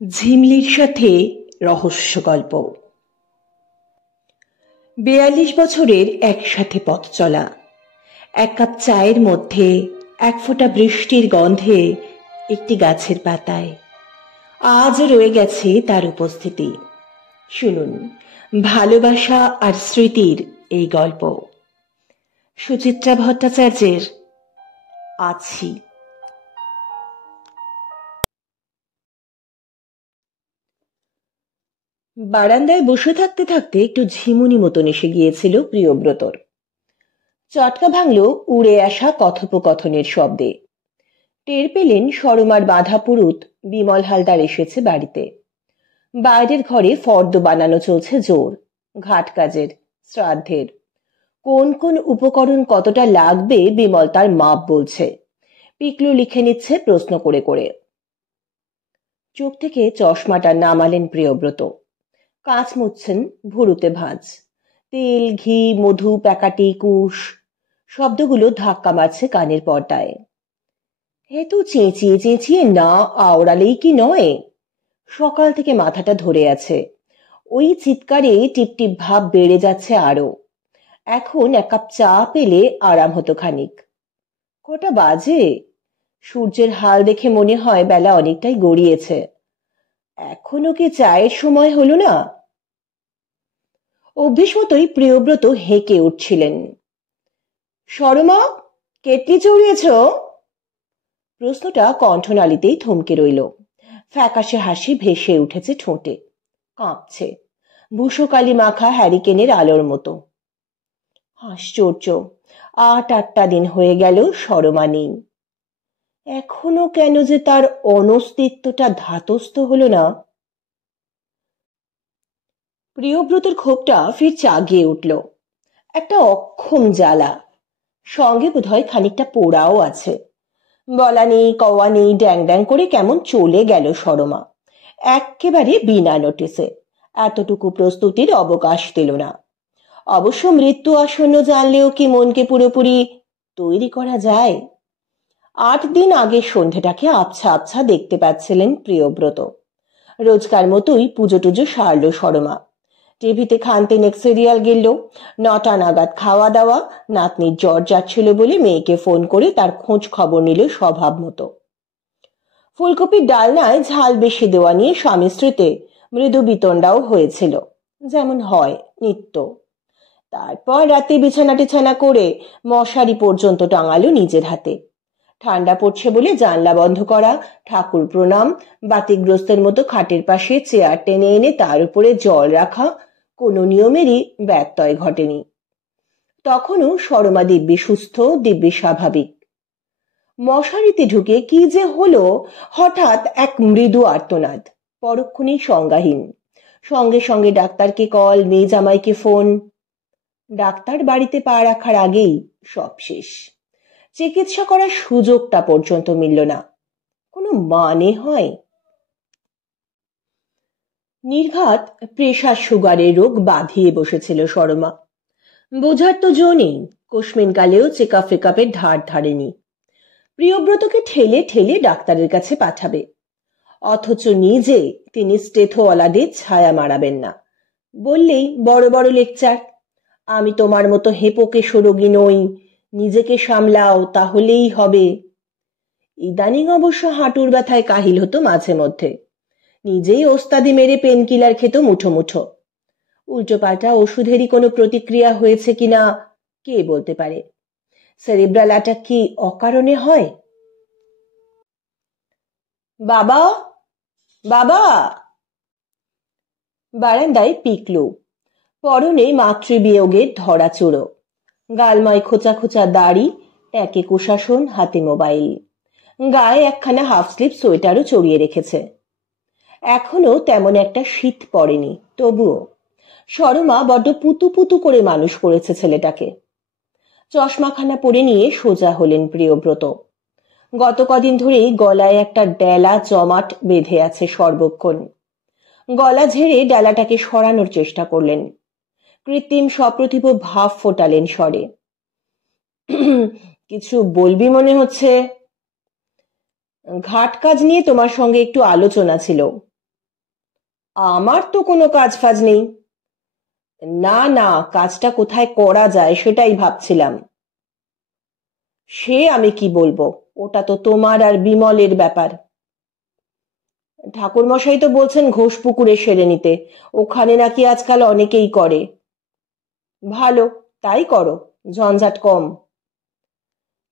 ঝিমলির সাথে রহস্য গল্প। ৪২ বছরের একসাথে পথ চলা, এক কাপ চায়ের মধ্যে, এক ফোঁটা বৃষ্টির গন্ধে, একটি গাছের পাতায় আজও রয়ে গেছে তার উপস্থিতি। শুনুন ভালোবাসা আর স্মৃতির এই গল্প। সুচিত্রা ভট্টাচার্যের আছি। বারান্দায় বসে থাকতে থাকতে একটু ঝিমুনি মতন এসে গিয়েছিল প্রিয়ব্রতর। চটকা ভাঙল উড়ে আসা কথোপকথনের শব্দে। টের পেলেন সরমার বাঁধা পুরুত বিমল হালদার এসেছে বাড়িতে। বাইরের ঘরে ফর্দ বানানো চলছে জোর, ঘাট কাজের, শ্রাদ্ধের। কোন কোন উপকরণ কতটা লাগবে বিমল তার মাপ বলছে, পিকলু লিখে নিচ্ছে প্রশ্ন করে করে। চোখ থেকে চশমাটা নামালেন প্রিয়ব্রত। কাঁচ মুছছেন ভুরুতে ভাঁজ। তেল, ঘি, মধু, প্যাকাটি, কুশ শব্দগুলো ধাক্কা মারছে কানের পর্দায়। এত চেঁচিয়ে চেঁচিয়ে না আওড়ালেই কি নয়? সকাল থেকে মাথাটা ধরে আছে। ওই চিৎকারে টিপটিপ ভাব বেড়ে যাচ্ছে আরো। এখন এক কাপ চা পেলে আরাম হতো খানিক। কটা বাজে? সূর্যের হাল দেখে মনে হয় বেলা অনেকটাই গড়িয়েছে। এখনো কি চায়ের সময় হলো না? অভ্যেস মতোই প্রিয়ব্রত হেঁকে উঠছিলেন। সরমা, কেটলি চড়িয়েছ? প্রশ্নটা কণ্ঠনালীতেই থমকে রইল। ফ্যাকাশে হাসি ভেসে উঠেছে ঠোঁটে, কাঁপছে ভূষকালি মাখা হ্যারিকেনের আলোর মতো। আশ্চর্য, ৮-৮টা দিন হয়ে গেল সরমা নেই। এখনো কেন যে তার অনস্তিত্বটা ধাতস্থ হলো না। প্রিয়ব্রতর ক্ষোভটা ফির জাগিয়ে উঠল। একটা অক্ষম জ্বালা, সঙ্গে বোধহয় খানিকটা পোড়াও আছে। বলা নেই কওয়া নেই, ড্যাং ড্যাং করে কেমন চলে গেল সরমা, একেবারে বিনা নোটিসে। এতটুকু প্রস্তুতির অবকাশ দিল না। অবশ্য মৃত্যু আসন্ন জানলেও কি মনকে পুরোপুরি তৈরি করা যায়? ৮ দিন আগে সন্ধেটাকে আবছা আবছা দেখতে পাচ্ছিলেন প্রিয়ব্রত। রোজকার মতোই পুজো টুজো সারল সরমা। টিভিতে খানতেনেক সিরিয়াল গেল। ৯টা নাগাদ খাওয়া দাওয়া। নাতনির জ্বর যাচ্ছিল বলে মেয়েকে ফোন করে তার খোঁজ খবর নিল স্বভাব মতো। ফুলকপির ডালনায় ঝাল বেশি দেওয়া নিয়ে স্বামী স্ত্রীতে মৃদু বিতণ্ডাও হয়েছিল, যেমন হয় নিত্য। তারপর রাতে বিছানা টিছানা করে মশারি পর্যন্ত টাঙালো নিজের হাতে। ঠান্ডা পড়ছে বলে জানলা বন্ধ করা, ঠাকুর প্রণাম, বাতিগ্রস্তের মতো খাটের পাশে চেয়ার টেনে এনে তার উপরে জল রাখা, কোনো নিয়মেরই ব্যত্যয় ঘটেনি। তখনও সরমা দিব্যি সুস্থ, দিব্যি স্বাভাবিক। মশারিতে ঢুকে কি যে হলো, হঠাৎ এক মৃদু আর্তনাদ, পরক্ষণেই সংজ্ঞাহীন। সঙ্গে সঙ্গে ডাক্তারকে কল, মেয়ে জামাইকে ফোন। ডাক্তার বাড়িতে পা রাখার আগেই সব শেষ। চিকিৎসা করার সুযোগটা পর্যন্ত মিলল না। কোনো মানে হয়? নির্ঘাত প্রেশার সুগারের রোগ বাঁধিয়ে বসেছিল সরমা। বোঝার তো জো নেই, কোশমিন কালেও চেকআপ ফেকআপের ধার ধারেনি। প্রিয়ব্রতকে ঠেলে ঠেলে ডাক্তারের কাছে পাঠাবে, অথচ নিজে তিনি স্টেথোওয়ালাদের ছায়া মারাবেন না। বললেই বড় বড় লেকচার। আমি তোমার মতো হেপোকেশ রোগী নই, নিজেকে সামলাও তাহলেই হবে। ইদানিং অবশ্য হাঁটুর ব্যথায় কাহিল হতো মাঝে মধ্যে। নিজেই ওস্তাদি মেরে পেনকিলার খেত মুঠো মুঠো। উল্টো পাল্টা ওষুধেরই কোনো প্রতিক্রিয়া হয়েছে কিনা কে বলতে পারে। সেরিব্রাল অ্যাটাক কি অকারণে হয়? বাবা, বাবা! বারান্দায় পিকলু, পরনে মাতৃবিয়োগের ধরা চূড়ো, গালময় খোঁচা খোঁচা দাড়ি, ট্যাকে কুশাসন, হাতে মোবাইল। গায়ে একখানা হাফ স্লিভ সোয়েটারও চড়িয়ে রেখেছে। এখনো তেমন একটা শীত পড়েনি, তবুও সরমা বড্ড পুতু পুতু করে মানুষ করেছে ছেলেটাকে। চশমাখানা পরে নিয়ে সোজা হলেন প্রিয়ব্রত। গত কদিন ধরেই গলায় একটা ডেলা জমাট বেঁধে আছে সর্বক্ষণ। গলা ঝেড়ে ডেলাটাকে সরানোর চেষ্টা করলেন। কৃত্রিম সপ্রতিভ ভাব ফোটালেন স্বরে। কিছু বলবি মনে হচ্ছে? ঘাট কাজ নিয়ে তোমার সঙ্গে একটু আলোচনা ছিল। আমার তো কোনো কাজ ফাজ নেই। না না, কাজটা কোথায় করা যায় সেটাই ভাবছিলাম। সে আমি কি বলবো, ওটা তো তোমার আর বিমলের ব্যাপার। ঠাকুরমশাই তো বলছেন ঘোষপুকুরে সেরে নিতে, ওখানে নাকি আজকাল অনেকেই করে। ভালো, তাই করো, ঝঞ্ঝাট কম।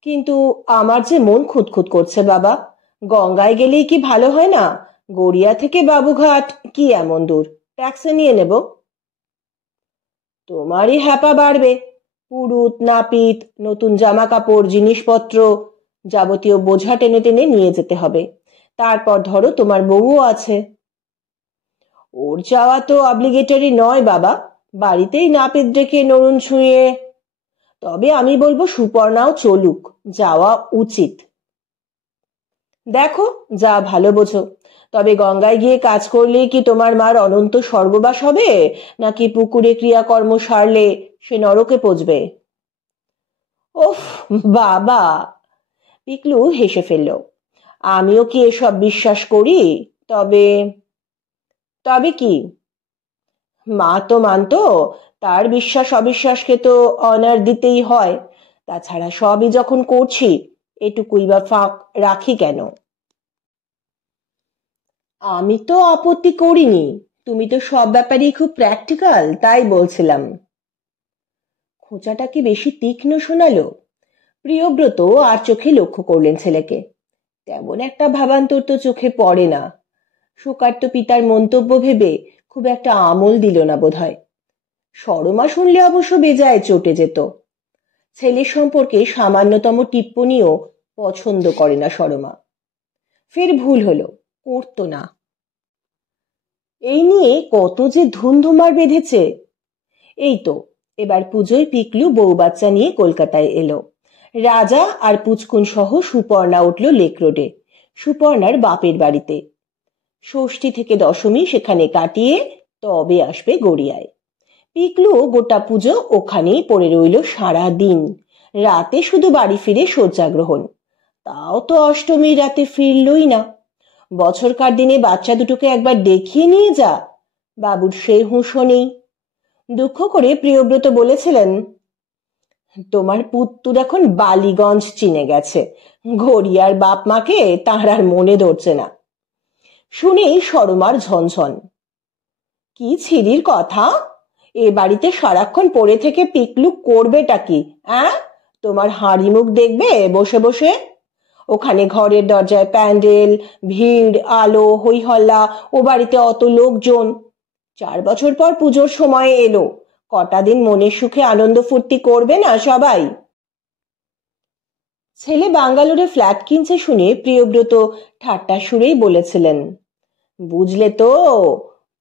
কিন্তু আমার যে মন খুঁতখুত করছে বাবা, গঙ্গায় গেলেই কি ভালো হয় না? গড়িয়া থেকে বাবুঘাট কি এমন দূর, ট্যাক্সি নিয়ে নেব। তোমারই হ্যাপা বাড়বে, পুরুত নাপিত নতুন জামা কাপড় জিনিসপত্র যাবতীয় বোঝা টেনে টেনে নিয়ে যেতে হবে। তারপর ধরো তোমার বউও আছে। ওর যাওয়া তো অব্লিগেটরি নয় বাবা, বাড়িতেই নাপিত ডেকে নড়ুন ছুঁয়ে। তবে আমি বলবো সুপর্ণাও চলুক, যাওয়া উচিত। দেখো, যা ভালো বোঝো। তবে গঙ্গায় গিয়ে কাজ করলেই কি তোমার মার অনন্ত স্বর্গবাস হবে, নাকি পুকুরে ক্রিয়াকর্ম সারলে সে নরকে পচবে? ওফ বাবা, পিকলু হেসে ফেলল। আমিও কি এসব বিশ্বাস করি? তবে তবে কি? মা তো মানতো, তার বিশ্বাস অবিশ্বাসকে তো অনার দিতেই হয়। তাছাড়া সবই যখন করছি, এটুকুই বা ফাঁক রাখি কেন? আমি তো আপত্তি করিনি, তুমি তো সব ব্যাপারেই খুব প্র্যাকটিক্যাল, তাই বলছিলাম। খোঁচাটা কি বেশি তীক্ষ্ণ শোনালো? প্রিয়ব্রত আর চোখে লক্ষ্য করলেন ছেলেকে। তেমন একটা ভাবান্তর তো চোখে পড়ে না। শোকার্ত পিতার মন্তব্য ভেবে খুব একটা আমল দিল না বোধহয়। সরমা শুনলে অবশ্য বেজায় চটে যেত। ছেলের সম্পর্কে সামান্যতম টিপ্পনিও পছন্দ করে না সরমা। ফের ভুল হলো, করতো না। এই নিয়ে কত যে ধুমধুমার বেঁধেছে। এই তো এবার পুজোয় পিকলু বউ বাচ্চা নিয়ে কলকাতায় এলো। রাজা আর পুচকুন সহ সুপর্ণা উঠল লেক রোডে, সুপর্ণার বাপের বাড়িতে। ষষ্ঠী থেকে দশমী সেখানে কাটিয়ে তবে আসবে গড়িয়ায়। পিকলু গোটা পুজো ওখানেই পড়ে রইল সারা দিন। রাতে শুধু বাড়ি ফিরে শয্যাগ্রহণ। তাও তো অষ্টমীর রাতে ফিরলই না। বছরকার দিনে বাচ্চা দুটোকে একবার দেখিয়ে নিয়ে যা, বাবুর সে হুঁশও নেই। দুঃখ করে প্রিয়ব্রত বলেছিলেন, তোমার পুত্তুর এখন বালিগঞ্জ চিনে গেছে, গড়িয়ার বাপ মাকে তাঁর আর মনে ধরছে না। শুনেই সরমার ঝনঝন। কি ছিরির কথা! এ বাড়িতে সারাক্ষণ পড়ে থেকে পিকলু করবেটা কি? তোমার হাঁড়ি মুখ দেখবে বসে বসে? ওখানে ঘরের দরজায় প্যান্ডেল, ভিড়, আলো, হই হল্লা, ও বাড়িতে অত লোকজন। 4 বছর পর পুজোর সময় এলো, কটা দিন মনের সুখে আনন্দ ফুর্তি করবে না সবাই? ছেলে বাঙ্গালোরে ফ্ল্যাট কিনছে শুনে প্রিয়ব্রত ঠাট্টা সুরেই বলেছিলেন, বুঝলে তো,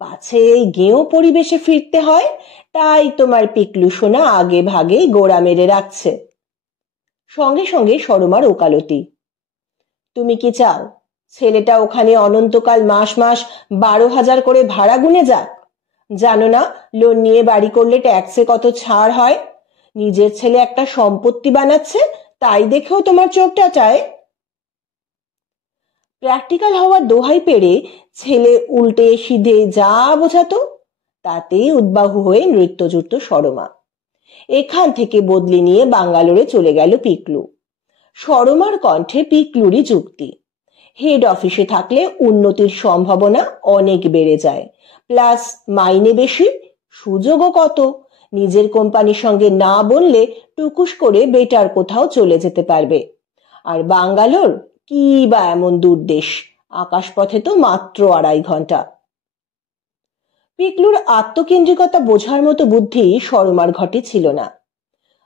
পাছে এই গেঁয়ো পরিবেশে ফিরতে হয়, তাই তোমার পিকলু সোনা আগে ভাগেই গোড়া মেরে রাখছে। সঙ্গে সঙ্গে সরমার ওকালতি। তুমি কি চাও ছেলেটা ওখানে অনন্তকাল মাস মাস 12,000 করে ভাড়া গুনে যাক? জানো না লোন নিয়ে বাড়ি করলে ট্যাক্সে কত ছাড় হয়? নিজের ছেলে একটা সম্পত্তি বানাচ্ছে, তাই দেখেও তোমার চোখটা চায়? প্র্যাকটিক্যাল হওয়ার দোহাই পেড়ে ছেলে উল্টে সিধে যা বোঝাতো তাতেই উদ্বাহু হয়ে নৃত্য জুড়ত সরমা। এখান থেকে বদলি নিয়ে বাঙ্গালোরে চলে গেল পিকলু। সরমার কণ্ঠে পিকলুরই যুক্তি। হেড অফিসে থাকলে উন্নতির সম্ভাবনা অনেক বেড়ে যায়, প্লাস মাইনে বেশি, সুযোগও কত। নিজের কোম্পানির সঙ্গে না বললে টুকুস করে বেটার কোথাও চলে যেতে পারবে। আর বাঙ্গালোর কি বা এমন দূর দেশ, আকাশপথে তো মাত্র 2.5 ঘন্টা। পিকলুর আত্মকেন্দ্রিকতা বোঝার মতো বুদ্ধি সরমার ঘটে ছিল না।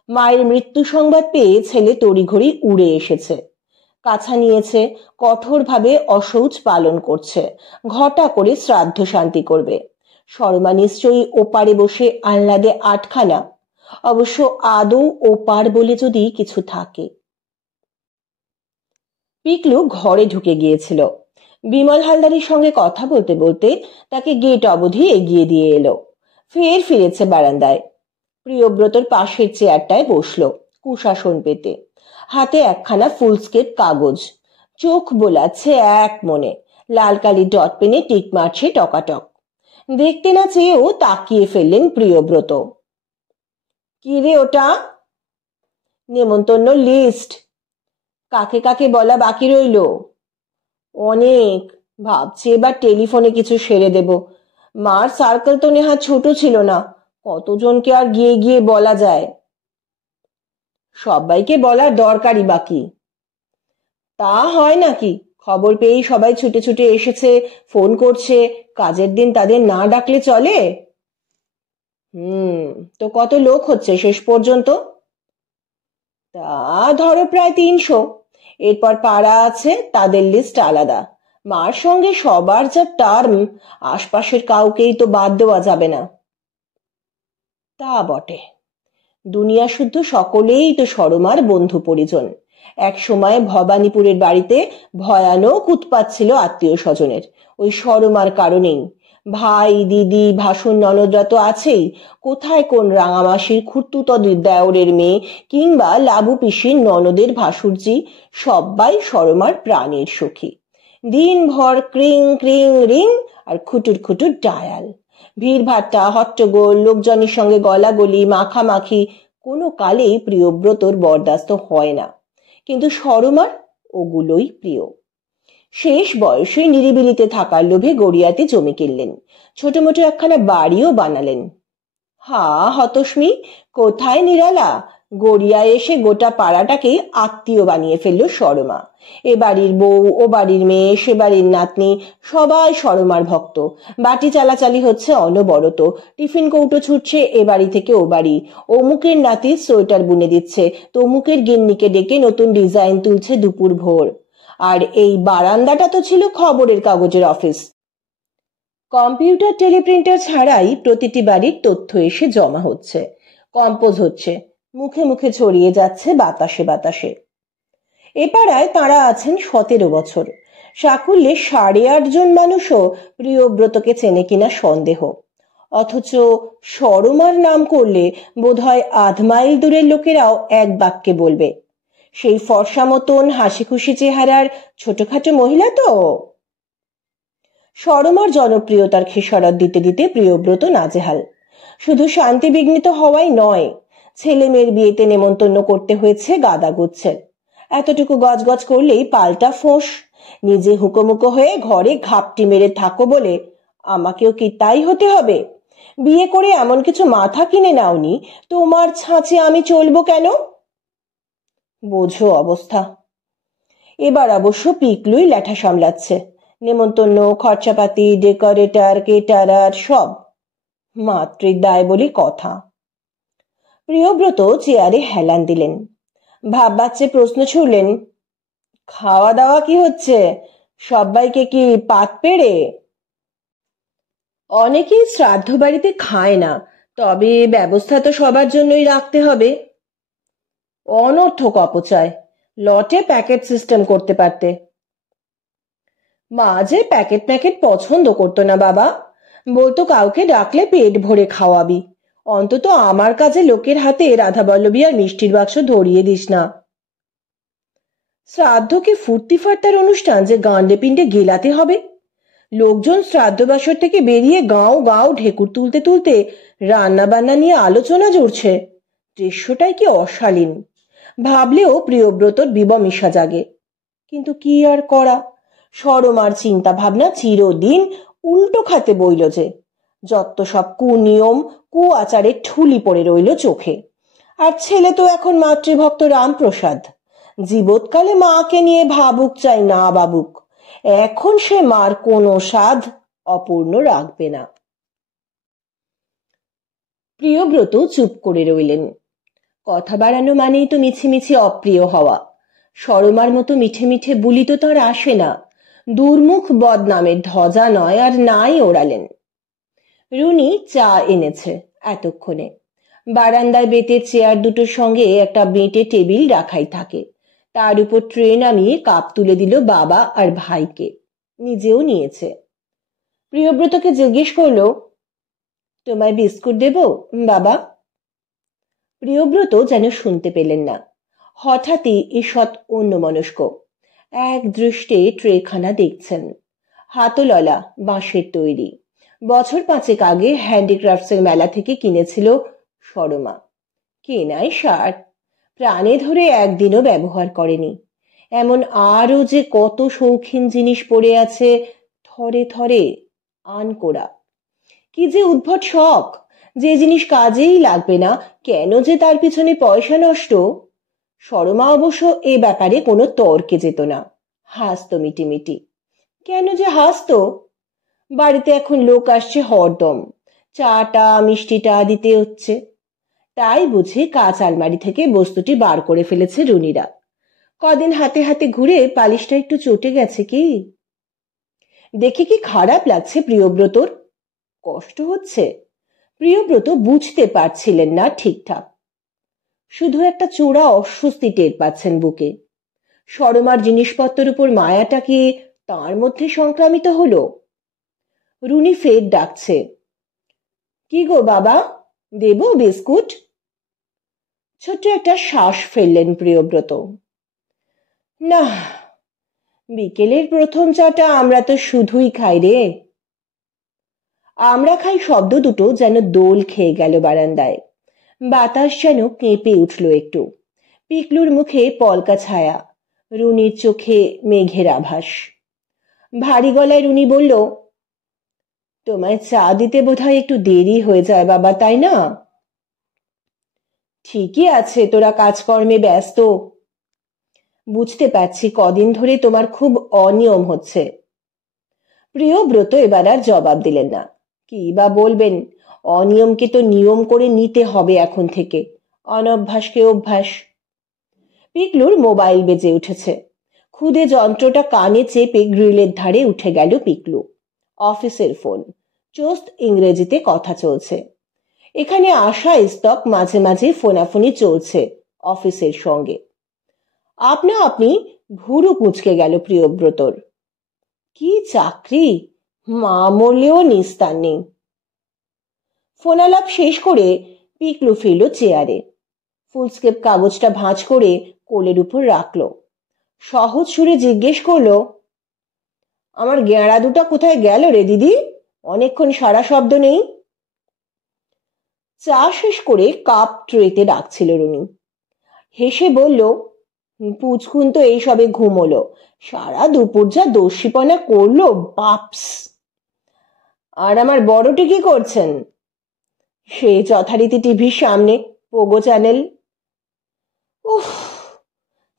মায়ের মৃত্যু সংবাদ পেয়ে ছেলে তড়িঘড়ি উড়ে এসেছে। কাছা নিয়েছে, কঠোরভাবে অশৌচ পালন করছে, ঘটা করে শ্রাদ্ধ শান্তি করবে। সরমা নিশ্চয়ই ওপারে বসে আহ্লাদে আটখানা। অবশ্য আদৌ ওপার বলে যদি কিছু থাকে। পিকলু ঘরে ঢুকে গিয়েছিল। বিমল হালদারের সঙ্গে কথা বলতে বলতে তাকে গেট অবধি এগিয়ে দিয়ে এলো। ফের ফিরেছে বারান্দায়। প্রিয়ব্রতর পাশের চেয়ারটায় বসলো কুশাসন পেতে, হাতে একখানা ফুলস্কেপ কাগজ। চোখ বোলাচ্ছে এক মনে, লাল কালি ডট পেনে টিক মারছে টকাটক। দেখতে না চেয়েও তাকিয়ে ফেললেন প্রিয়ব্রত। কি রে ওটা? নেমন্তন্ন লিস্ট। কাকে কাকে বলা বাকি রইল? অনেক। ভাবছি এবার টেলিফোনে কিছু সেরে দেব। মার সার্কেল তো নেহা ছোট ছিল না, কতজনকে আর গিয়ে গিয়ে বলা যায়? সবাইকে বলার দরকারই বাকি। তা হয় নাকি? খবর পেয়েই সবাই ছুটে ছুটে এসেছে, ফোন করছে। কাজের দিন তাদের না ডাকলে চলে? তো কত লোক হচ্ছে শেষ পর্যন্ত? তা ধরো প্রায় 300। এরপর পাড়া আছে, তাদের লিস্ট আলাদা। মার সঙ্গে সবার যা টার্ম, আশপাশের কাউকেই তো বাদ দেওয়া যাবে না। তা বটে। দুনিয়া শুদ্ধ সকলেই তো সরমার বন্ধু পরিজন। এক সময় ভবানীপুরের বাড়িতে ভয়ানক উৎপাত ছিল আত্মীয় স্বজনের, ওই সরমার কারণেই। ভাই দিদি ভাসুর ননদরা তো আছেই, কোথায় কোন রাঙামাসির খুঁড়তুতো দেওরের মেয়ে কিংবা লাবু পিসির ননদের ভাসুরজি, সবাই সরমার প্রাণের সখী। দিনভর ক্রিং ক্রিং রিং আর খুটুর খুটুর ডায়াল। ভিড়ভাট্টা, হট্টগোল, লোকজনের সঙ্গে গলাগলি, মাখামাখি কোনো কালেই প্রিয়ব্রতর বরদাস্ত হয় না। কিন্তু সরমার ওগুলোই প্রিয়। শেষ বয়সে নিরিবিলিতে থাকার লোভে গড়িয়াতে জমি কিনলেন, ছোট মোটো একখানা বাড়িও বানালেন। হতস্মি, কোথায় নিরালা! গড়িয়ায় এসে গোটা পাড়াটাকে আত্মীয় বানিয়ে ফেলল সরমা। এ বাড়ির বউ, ও বাড়ির মেয়ে, সে বাড়ির নাতনি, সবাই সরমার ভক্ত। বাটি চালাচালি হচ্ছে অনবরত। টিফিন কৌটো ছুটছে এ বাড়ি থেকে ও বাড়ি। অমুকের নাতি সোয়েটার বুনে দিচ্ছে, তমুকের গিন্নিকে ডেকে নতুন ডিজাইন তুলছে দুপুর ভোর। আর এই বারান্দাটা তো ছিল খবরের কাগজের অফিস। কম্পিউটার টেলিপ্রিন্টার ছাড়াই প্রতিটি বাড়ির তথ্য এসে জমা হচ্ছে, কম্পোজ হচ্ছে, মুখে মুখে ছড়িয়ে যাচ্ছে বাতাসে বাতাসে। এ পাড়ায় তাঁরা আছেন 17 বছর। সাকুল্যে 8.5 জন মানুষও প্রিয়ব্রতকে চেনে কিনা সন্দেহ। অথচ সরমার নাম করলে বোধহয় 1/2 মাইল দূরের লোকেরাও এক বাক্যে বলবে, সেই ফর্সা মতন হাসি খুশি চেহারার ছোটখাটো মহিলা তো। সরমার জনপ্রিয়তার খেসারত দিতে দিতে প্রিয়ব্রত নাজেহাল। শুধু শান্তি বিঘ্নিত হওয়াই নয়, ছেলে মেয়ের বিয়েতে নেমন্তন্ন করতে হয়েছে গাদাগুচ্ছের। এতটুকু গজগজ করলেই পাল্টা ফোঁস। নিজে হুকোমুকো হয়ে ঘরে ঘাপটি মেরে থাকো বলে আমাকেও কি তাই হতে হবে? বিয়ে করে এমন কিছু মাথা কিনে নাওনি, তোমার ছাঁচে আমি চলবো কেন? বোঝো অবস্থা। এবার অবশ্য পিকলুই ল্যাঠা সামলাচ্ছে। নেমন্তন্ন, খরচাপাতি, ডেকোরেটর, কেটারার সব মাতৃর দায় বলি কথা। প্রিয়ব্রত চেয়ারে হেলান দিলেন, ভাব বাচ্চে প্রশ্ন ছুড়লেন, খাওয়া দাওয়া কি হচ্ছে? সবাইকে কি পাত পেড়ে? অনেকেই শ্রাদ্ধ বাড়িতে খায় না, তবে ব্যবস্থা তো সবার জন্যই রাখতে হবে। অনর্থক অপচয়, লটে প্যাকেট সিস্টেম করতে পারতে। মা যে প্যাকেট প্যাকেট পছন্দ করতো না বাবা, বলতো কাউকে ডাকলে পেট ভরে খাওয়াবি, অন্তত আমার কাছে লোকের হাতে রাধাবল্লভী আর মিষ্টির বাক্স ধরিয়ে দিস না। শ্রাদ্ধকে ফুর্তি ফার্তার অনুষ্ঠান যে গান্ডে পিণ্ডে গেলাতে হবে? লোকজন শ্রাদ্ধ বাসর থেকে বেরিয়ে গাঁও গাঁও ঢেকুর তুলতে তুলতে রান্না বান্না নিয়ে আলোচনা জুড়ছে। দৃশ্যটাই কি অশালীন! ভাবলেও প্রিয়ব্রতর বিবমিশা জাগে। কিন্তু কি আর করা, সরমার চিন্তা ভাবনা চিরদিন উল্টো খাতে বইল যে। যত সব কুনিয়ম কু আচারে ঠুলি পড়ে রইল চোখে। আর ছেলে তো এখন মাতৃভক্ত রামপ্রসাদ। জীবৎকালে মাকে নিয়ে ভাবুক চাই না বাবুক, এখন সে মার কোনো সাধ অপূর্ণ রাখবে না। প্রিয়ব্রত চুপ করে রইলেন। কথা বাড়ানো মানেই তো মিছিমিছি অপ্রিয় হওয়া। সরমার মতো মিঠে মিঠে বুলি তো তার আসে না। দুর্মুখ বদনামের ধ্বজা নয় আর নাই ওড়ালেন। রুনি চা এনেছে এতক্ষণে। বারান্দায় বেতের চেয়ার দুটোর সঙ্গে একটা বেঁটে টেবিল রাখাই থাকে, তার উপর ট্রে নামিয়ে কাপ তুলে দিল বাবা আর ভাইকে, নিজেও নিয়েছে। প্রিয়ব্রতকে জিজ্ঞেস করলো, তোমায় বিস্কুট দেব বাবা? প্রিয়ব্রত যেন শুনতে পেলেন না। হঠাৎই ঈষৎ অন্যমনস্ক এক দৃষ্টে ট্রেখানা দেখছেন। হাতললা, বাঁশের তৈরি, বছর 5 আগে হ্যান্ডিক্রাফটসের মেলা থেকে কিনেছিল সরমা। কেনাই সার, প্রাণে ধরে একদিনও ব্যবহার করেনি। এমন আরও যে কত শৌখিন জিনিস পড়ে আছে থরে থরে আনকোড়া। কি যে উদ্ভট শখ, যে জিনিস কাজেই লাগবে না কেন যে তার পিছনে পয়সা নষ্ট। সরমা অবশ্য এ ব্যাপারে কোনো তর্কে যেত না, হাসতো মিটিমিটি। কেন যে হাসতো? বাড়িতে এখন লোক আসছে হরদম, চাটা মিষ্টিটা দিতে হচ্ছে, তাই বুঝে কাঁচ আলমারি থেকে বস্তুটি বার করে ফেলেছে রুনিরা। কদিন হাতে হাতে ঘুরে পালিশটা একটু চটে গেছে কি। দেখে কি খারাপ লাগছে প্রিয়ব্রতর? কষ্ট হচ্ছে? প্রিয়ব্রত বুঝতে পারছিলেন না ঠিকঠাক, শুধু একটা চোরা অস্বস্তি টের পাচ্ছেন বুকে। সরমার জিনিসপত্রের উপর মায়াটা কি তার মধ্যে সংক্রামিত হলো? রুনি ফের ডাকছে, কি গো বাবা, দেব বিস্কুট? ছোট্ট একটা শ্বাস ফেললেন প্রিয়ব্রত। না, বিকেলের প্রথম চাটা আমরা তো শুধুই খাই রে। আমরা খাই শব্দ দুটো যেন দোল খেয়ে গেল বারান্দায়। বাতাস যেন কেঁপে উঠল একটু। পিকলুর মুখে পলকা ছায়া, রুনির চোখে মেঘের আভাস। ভারী গলায় রুনি বলল, তোমায় চা দিতে বোধহয় একটু দেরি হয়ে যায় বাবা, তাই না? ঠিকই আছে, তোরা কাজকর্মে ব্যস্ত। বুঝতে পারছি কদিন ধরে তোমার খুব অনিয়ম হচ্ছে। প্রিয়ব্রত এবার আর জবাব দিলেন না। কি বা বলবেন, অনিয়মকে তো নিয়ম করে নিতে হবে এখন থেকে, অনভ্যাসকে অভ্যাস। পিকলুর মোবাইল বেজে উঠেছে। খুদে যন্ত্রটা কানে চেপে গ্রিলের ধারে উঠে গেল পিকলু। অফিসের ফোন, চোস্ত ইংরেজিতে কথা চলছে। এখানে আসা স্তক মাঝে মাঝে ফোনাফোনি চলছে অফিসের সঙ্গে। আপনা আপনি ভুরু কুঁচকে গেল প্রিয়ব্রতর। কি চাকরি, মা মরলেও নিস্তার নেই। ফোনালাপ শেষ করে পিকলু ফিরল চেয়ারে, ফুলস্কেপ কাগজটা ভাঁজ করে কোলের উপর রাখলো। সহজ সুরে জিজ্ঞেস করলো, আমার গেঁড়া দুটা কোথায় গেল রে দিদি? অনেকক্ষণ সারা শব্দ নেই। চা শেষ করে কাপ ট্রেতে রাখছিল রুনি। হেসে বলল, পুচকুন তো এই সবে ঘুমোলো, সারা দুপুর যা দস্যিপনা করলো বাপস। আর আমার বড়টি কি করছেন? সে যথারীতি টিভির সামনে, পোগো চ্যানেল। উফ,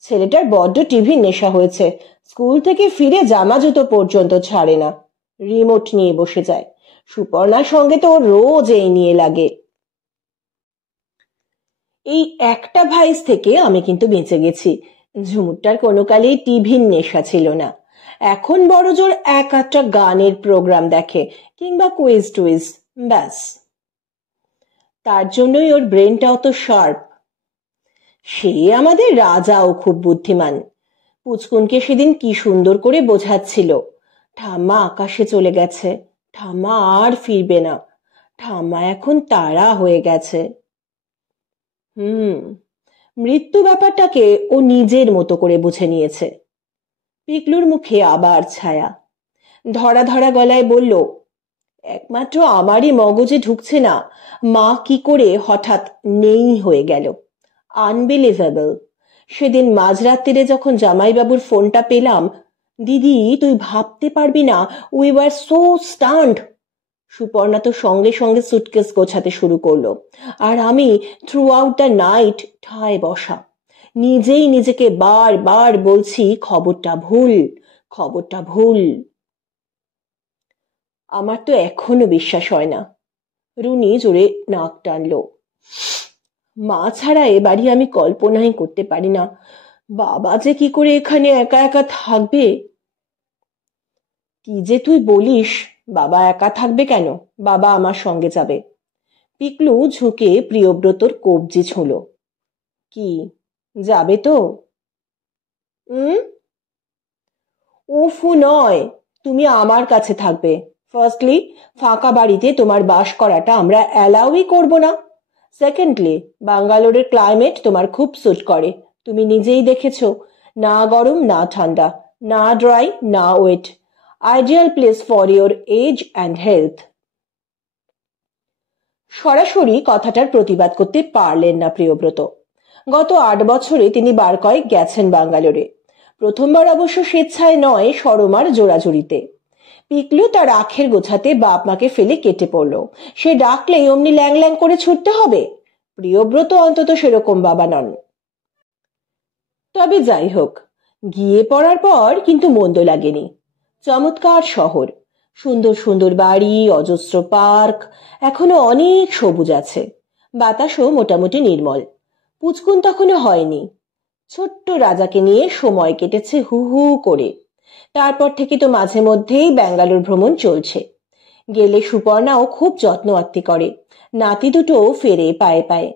ছেলেটার বড্ড টিভির নেশা হয়েছে। স্কুল থেকে ফিরে জামা জুতো পর্যন্ত ছাড়ে না, রিমোট নিয়ে বসে যায়। সুপর্ণার সঙ্গে তো রোজ এই নিয়ে লাগে। এই একটা ভাইস থেকে আমি কিন্তু বেঁচে গেছি। ঝুমুরটার কোনো কালেই টিভির নেশা ছিল না। এখন বড় জোর এক আধটা গানের প্রোগ্রাম দেখে কিংবা কুইজ টুইজ, ব্যাস। তার জন্যই ওর ব্রেনটা অত শার্প। সে আমাদের রাজাও খুব বুদ্ধিমান। পুচকুনকে সেদিন কি সুন্দর করে বোঝাচ্ছিল, ঠাম্মা আকাশে চলে গেছে, ঠাম্মা আর ফিরবে না, ঠাম্মা এখন তারা হয়ে গেছে। মৃত্যু ব্যাপারটাকে ও নিজের মতো করে বুঝে নিয়েছে। পিকলুর মুখে আবার ছায়া। ধরা ধরা গলায় বলল, একমাত্র আমারই মগজে ঢুকছে না মা কি করে হঠাৎ নেই হয়ে গেল। আনবিলিভেবল। সেদিন মাঝরাত্রিরে যখন জামাইবাবুর ফোনটা পেলাম, দিদি তুই ভাবতে পারবি না, we were so stand. Suparna তো সঙ্গে সঙ্গে সুটকেস গোছাতে শুরু করলো, আর আমি থ্রু আউট দ্য নাইট ঠায় বসা, নিজেই নিজেকে বার বার বলছি খবরটা ভুল, খবরটা ভুল। আমার তো এখনো বিশ্বাস হয় না। রুনি জোরে নাক টানলো। মা ছাড়া এ বাড়ি আমি কল্পনাই করতে পারি না। বাবা যে কি করে এখানে একা একা থাকবে। কি যে তুই বলিস, বাবা একা থাকবে কেন, বাবা আমার সঙ্গে যাবে। পিকলু ঝুঁকে প্রিয়ব্রতর কবজি ছুঁল। কি যাবে তো? উফু নয়, তুমি আমার কাছে থাকবে। ফার্স্টলি, ফাঁকা বাড়িতে তোমার বাস করাটা আমরা অ্যালাউই করব না। সেকেন্ডলি, ব্যাঙ্গালোরের ক্লাইমেট তোমার খুব স্যুট করে, তুমি নিজেই দেখেছ। না গরম না ঠান্ডা, না ড্রাই না wet, ideal place for your age and health. সরাসরি কথাটার প্রতিবাদ করতে পারলেন না প্রিয়ব্রত। গত 8 বছরে তিনি বার কয়েক গেছেন ব্যাঙ্গালোরে। প্রথমবার অবশ্য স্বেচ্ছায় নয়, সরমার জোড়াজুড়িতে। পিকলু তার আখের গোছাতে বাপ মাকে ফেলে কেটে পড়ল। সে ডাকলেই অমনি ল্যাং ল্যাং করে ছুটতে হবে? প্রিয়ব্রত অন্তত সেরকম বাবা নন। তবে যাই হোক, গিয়ে পড়ার পর কিন্তু মন্দ লাগেনি। চমৎকার শহর, সুন্দর সুন্দর বাড়ি, অজস্র পার্ক, এখনো অনেক সবুজ আছে। বাতাসও মোটামুটি নির্মল। পুচকুন তখনও হয়নি। ছোট্ট রাজাকে নিয়ে সময় কেটেছে হু হু করে। তারপর থেকে তো মাঝে মধ্যেই ব্যাঙ্গালোর ভ্রমণ চলছে। গেলে সুপর্ণাও খুব যত্ন আত্তি করে। নাতি দুটো ফেরে পায়ে পায়ে।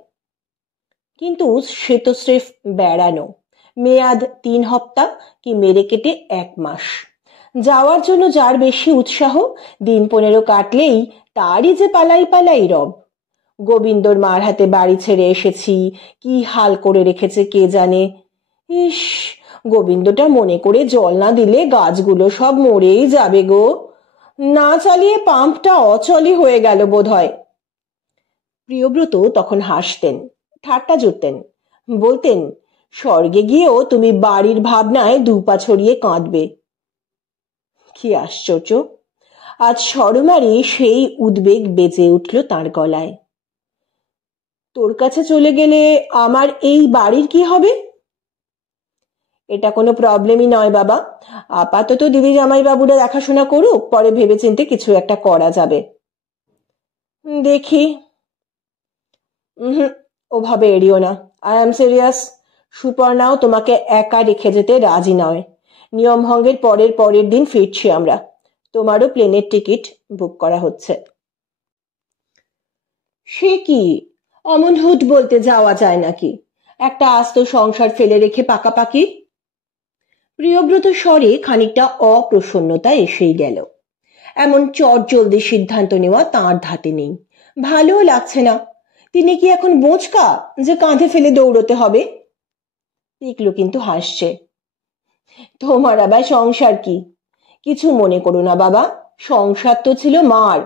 কিন্তু সে তো স্রেফ বেড়ানো। মেয়াদ 3 হপ্তাহ কি মেরে কেটে 1 মাস। যাওয়ার জন্য যার বেশি উৎসাহ, দিন 15 কাটলেই তারই যে পালাই পালাই রব। গোবিন্দর মার হাতে বাড়ি ছেড়ে এসেছি, কি হাল করে রেখেছে কে জানে। ইস, গোবিন্দটা মনে করে জল না দিলে গাছগুলো সব মরেই যাবে গো। না চালিয়ে পাম্পটা অচলই হয়ে গেল বোধহয়। প্রিয়ব্রত তখন হাসতেন, ঠাট্টা জুড়তেন, বলতেন, স্বর্গে গিয়েও তুমি বাড়ির ভাবনায় 2 পা ছড়িয়ে কাঁদবে। কি আশ্চর্য, আজ সরমারই সেই উদ্বেগ বেজে উঠল তার গলায়। তোর কাছে চলে গেলে আমার এই বাড়ির কি হবে? এটা কোনো প্রবলেমই নয় বাবা। আপাতত দিদি জামাই বাবুরা দেখাশোনা করুক, পরে ভেবেচিন্তে কিছু একটা করা যাবে। দেখি। ওভাবে এড়িও না। I am serious. সুপর্ণাও তোমাকে একা রেখে যেতে রাজি নয়। নিয়ম ভঙ্গের পরের দিন ফিরছি আমরা। তোমারও প্লেনের টিকিট বুক করা হচ্ছে। সে কি, অমন হুট বলতে যাওয়া যায় নাকি? একটা আস্ত সংসার ফেলে রেখে পাকাপাকি? প্রিয়ব্রত স্বরে খানিকটা অপ্রসন্নতা এসেই গেল। এমন চটজলদি সিদ্ধান্ত নেওয়া তাঁর ধাতে নেই। ভালোও লাগছে না। তিনি কি এখন বোঁচকা যে কাঁধে ফেলে দৌড়তে হবে? পিকলু কিন্তু হাসছে। তোমার আবার সংসার কি? কিছু মনে করো না বাবা, সংসার তো ছিল মার।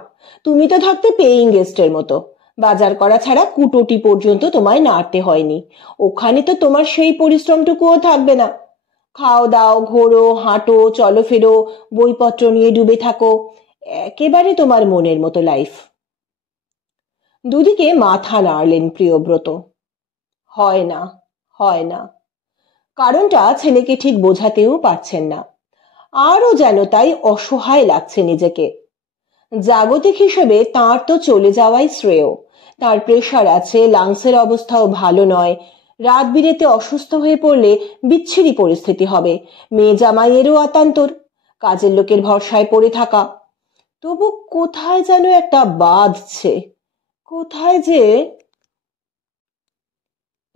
তুমি তো থাকতে পেইং গেস্টের মতো। বাজার করা ছাড়া কুটোটি পর্যন্ত তোমায় নাড়তে হয়নি। ওখানে তো তোমার সেই পরিশ্রমটুকুও থাকবে না। খাও দাও, ঘোরো, হাঁটো, চলো ফেরো, বইপত্র নিয়ে ডুবে থাকো, একেবারে তোমার মনের মতো লাইফ। দুদিকে মাথা নাড়লেন প্রিয়ব্রত। হয় না, হয় না। কারণটা ছেলেকে ঠিক বোঝাতেও পারছেন না। আরও যেন তাই অসহায় লাগছে নিজেকে। জাগতিক হিসেবে তাঁর তো চলে যাওয়াই শ্রেয়। তার প্রেশার আছে, লাংসের অবস্থাও ভালো নয়। রাত বিরেতে অসুস্থ হয়ে পড়লে বিচ্ছিরি পরিস্থিতি হবে। মেয়ে জামাইয়েরও আতান্তর, কাজের লোকের ভরসায় পড়ে থাকা। তবু কোথায় যেন একটা বাঁধছে। কোথায় যে?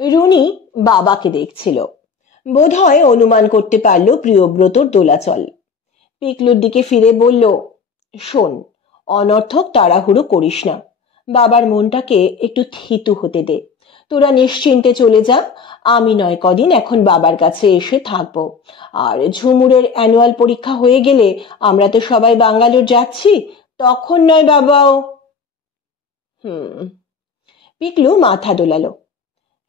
রুনি বাবাকে দেখছিল। বোধহয় অনুমান করতে পারল প্রিয়ব্রতর দোলাচল। পিকলুর দিকে ফিরে বলল, শোন, অনর্থক তাড়াহুড়ো করিস না। বাবার মনটাকে একটু থিতু হতে দে। তোরা নিশ্চিন্তে চলে যা। আমি নয় কদিন এখন বাবার কাছে এসে থাকবো। আর ঝুমুরের অ্যানুয়াল পরীক্ষা হয়ে গেলে আমরা তো সবাই ব্যাঙ্গালোর যাচ্ছি, তখন নয় বাবাও। পিকলু মাথা দোলালো।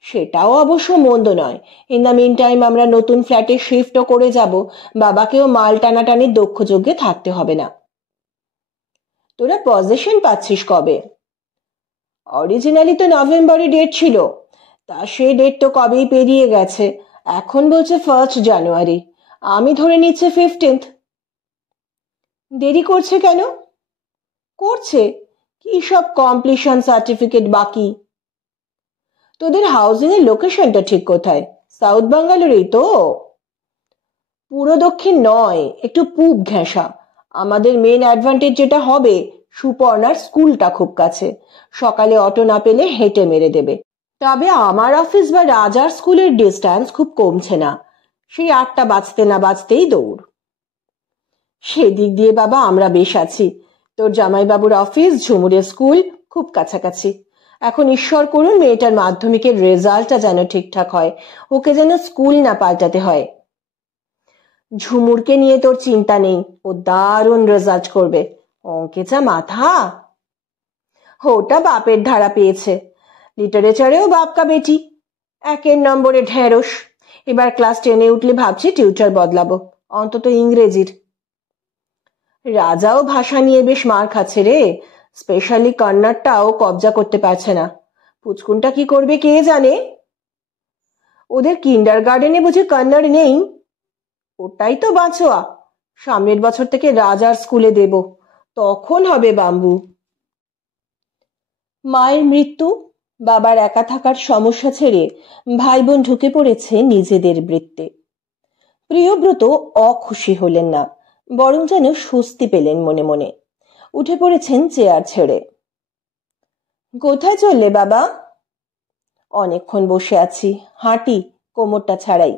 সেটাও অবশ্য মন্দ নয়। ইন দ্য মিন টাইম আমরা নতুন ফ্ল্যাটে শিফটও করে যাব। বাবাকেও মাল টানাটানির দক্ষ যজ্ঞে থাকতে হবে না। তোরা পজিশন পাচ্ছিস কবে? অরিজিনালি তো নভেম্বরে ডেট ছিল, তা সেই ডেট তো কবেই পেরিয়ে গেছে। এখন বলছে 1 জানুয়ারি। আমি ধরে নিচ্ছি 15। দেরি করছে কেন? করছে কি সব কমপ্লিশন সার্টিফিকেট বাকি। তোদের হাউজিং এর লোকেশনটা ঠিক কোথায়? সাউথ বাঙ্গালোরেই তো? পুরো দক্ষিণ নয়, একটু পূব ঘেঁষা। আমাদের মেন অ্যাডভান্টেজ যেটা হবে, সুপর্ণার স্কুলটা খুব কাছে। সকালে অটো না পেলে হেঁটে মেরে দেবে। তবে আমার অফিস বা রাজার স্কুলের ডিস্টেন্স খুব কমছে না। সেই 8টা বাজতে না বাজতেই দৌড়। সেদিক দিয়ে বাবা আমরা বেশ আছি। তোর জামাইবাবুর অফিস, ঝুমুরের স্কুল খুব কাছাকাছি। এখন ঈশ্বর করুন মেয়েটার মাধ্যমিকের রেজাল্টটা যেন ঠিকঠাক হয়, ওকে যেন স্কুল না পাল্টাতে হয়। ঝুমুরকে নিয়ে তোর চিন্তা নেই, ও দারুণ রেজাল্ট করবে। অঙ্কে যা মাথা। ওটা বাপের ধারা পেয়েছে। লিটারেচারেও বাপ কা বেটি, 1 নম্বরে ঢেঁড়স। এবার ক্লাস 10-এ উঠলে ভাবছি টিউটার বদলাবো, অন্তত ইংরেজির। রাজাও ভাষা নিয়ে বেশ মার খাচ্ছে রে, স্পেশালি কন্নড়টাও কবজা করতে পারছে না। পুচকুনটা কি করবে কে জানে। ওদের কিন্ডারগার্ডেনে বুঝি কন্নড় নেই? ওটাই তো বাঁচোয়া, সামনের বছর থেকে রাজার স্কুলে দেব, তখন হবে বাম্বু। মায়ের মৃত্যু, বাবার একা থাকার সমস্যা ছেড়ে ভাই বোন ঢুকে পড়েছে নিজেদের বৃত্তে। প্রিয়ব্রত অখুশি হলেন না, বরং যেন স্বস্তি পেলেন মনে মনে। উঠে পড়েছেন চেয়ার ছেড়ে। কোথায় চললে বাবা? অনেকক্ষণ বসে আছি, হাঁটি, কোমরটা ছাড়াই।